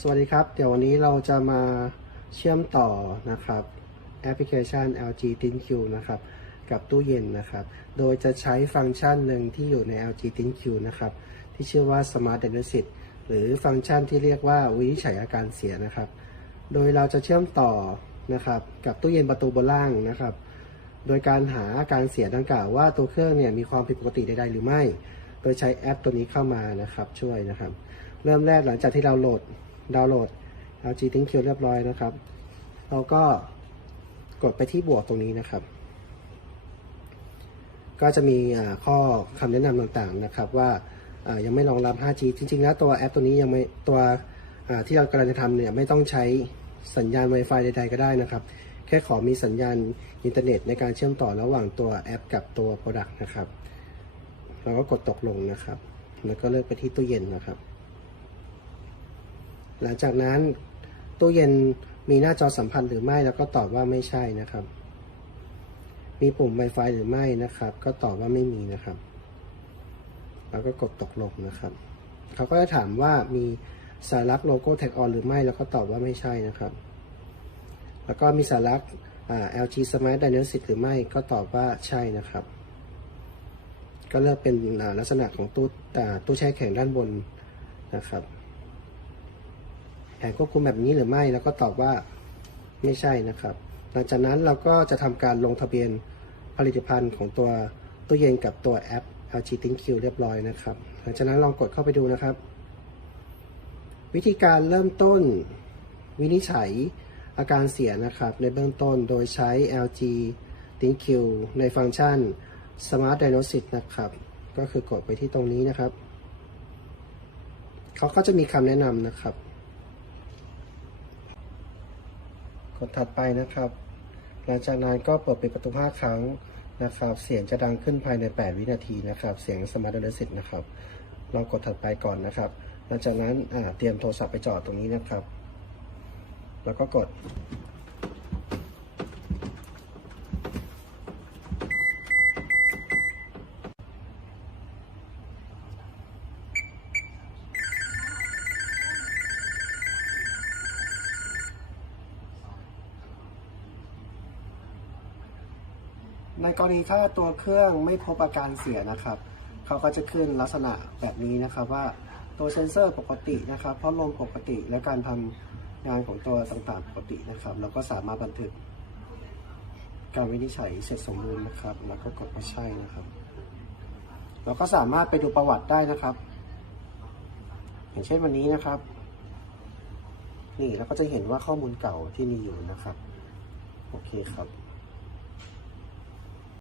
สวัสดีครับ เดี๋ยววันนี้เราจะมาเชื่อมต่อนะครับแอปพลิเคชัน LG ThinQ นะครับกับตู้เย็นนะครับ โดยจะใช้ฟังก์ชันหนึ่งที่อยู่ใน LG ThinQ นะครับที่ชื่อว่า Smart Diagnosis หรือฟังก์ชันที่เรียกว่าวินิจฉัยอาการเสียนะครับ โดยเราจะเชื่อมต่อนะครับกับตู้เย็นประตูบนล่างนะครับ โดยการหาอาการเสียดังกล่าวว่าตัวเครื่องเนี่ยมีความผิดปกติใดๆหรือไม่ โดยใช้แอปตัวนี้เข้ามานะครับช่วยนะครับ เริ่มแรกหลังจากที่เราโหลด ดาวน์โหลด LG ThinQ เรียบร้อยนะครับ เราก็กดไปที่บวกตรงนี้นะครับ ก็จะมีข้อคำแนะนำต่างๆนะครับว่ายังไม่รองรับ 5G จริงๆ แล้วตัวแอปตัวนี้ยังไม่ตัวที่เรากำลังจะทำเนี่ยไม่ต้องใช้สัญญาณ Wi-Fi ใดๆก็ได้นะครับ แค่ขอมีสัญญาณอินเทอร์เน็ตในการเชื่อมต่อระหว่างตัวแอปกับตัว Product นะครับ เราก็กดตกลงนะครับ แล้วก็เลือกไปที่ตู้เย็นนะครับ หลังจากนั้นตู้เย็นมีหน้าจอสัมพันธ์หรือไม่แล้วก็ตอบว่าไม่ใช่นะครับ มีปุ่ม Wi-Fi หรือไม่นะครับ ก็ตอบว่าไม่มีนะครับ แล้วก็กดตกลงนะครับ เขาก็จะถามว่ามีสัญลักโลโก้ Tag On หรือไม่แล้วก็ตอบว่าไม่ใช่นะครับ แล้วก็มีสัญลักอ่า LG Smart Diagnosis หรือไม่ก็ตอบว่าใช่นะครับ ก็เลือกเป็นลักษณะของตู้ตู้แช่แข็งด้านบนนะครับ นควบคุมแบบนี้หรือไม่ แล้วก็ตอบว่าไม่ใช่นะครับ หลังจากนั้นเราก็จะทำการลงทะเบียนผลิตภัณฑ์ของตัวตู้เย็นกับตัวแอป LG ThinQ เรียบร้อยนะครับ หลังจากนั้นลองกดเข้าไปดูนะครับ วิธีการเริ่มต้นวินิจฉัยอาการเสียนะครับ ในเบื้องต้นโดยใช้ LG ThinQ ในฟังก์ชัน Smart Diagnosis นะครับ ก็คือกดไปที่ตรงนี้นะครับ เขาก็จะมีคำแนะนำนะครับ กดถัดไปนะครับ หลังจากนั้นก็เปิดปิดประตู 5 ครั้งนะครับ เสียงจะดังขึ้นภายใน 8 วินาทีนะครับ เสียงสมาร์ทเดสิตนะครับ เรากดถัดไปก่อนนะครับ หลังจากนั้นเตรียมโทรศัพท์ไปจอดตรงนี้นะครับ แล้วก็กด ในกรณีถ้าตัวเครื่องไม่พบอาการเสียนะครับ เขาก็จะขึ้นลักษณะแบบนี้นะครับว่าตัวเซนเซอร์ปกตินะครับเพราะลมปกติและการทำงานของตัวต่างๆปกตินะครับ เราก็สามารถบันทึก การวินิจฉัยเสร็จสมบูรณ์นะครับ แล้วก็กดว่าใช่นะครับ เราก็สามารถไปดูประวัติได้นะครับ อย่างเช่นวันนี้นะครับ นี่เราก็จะเห็นว่าข้อมูลเก่าที่มีอยู่นะครับ โอเคครับ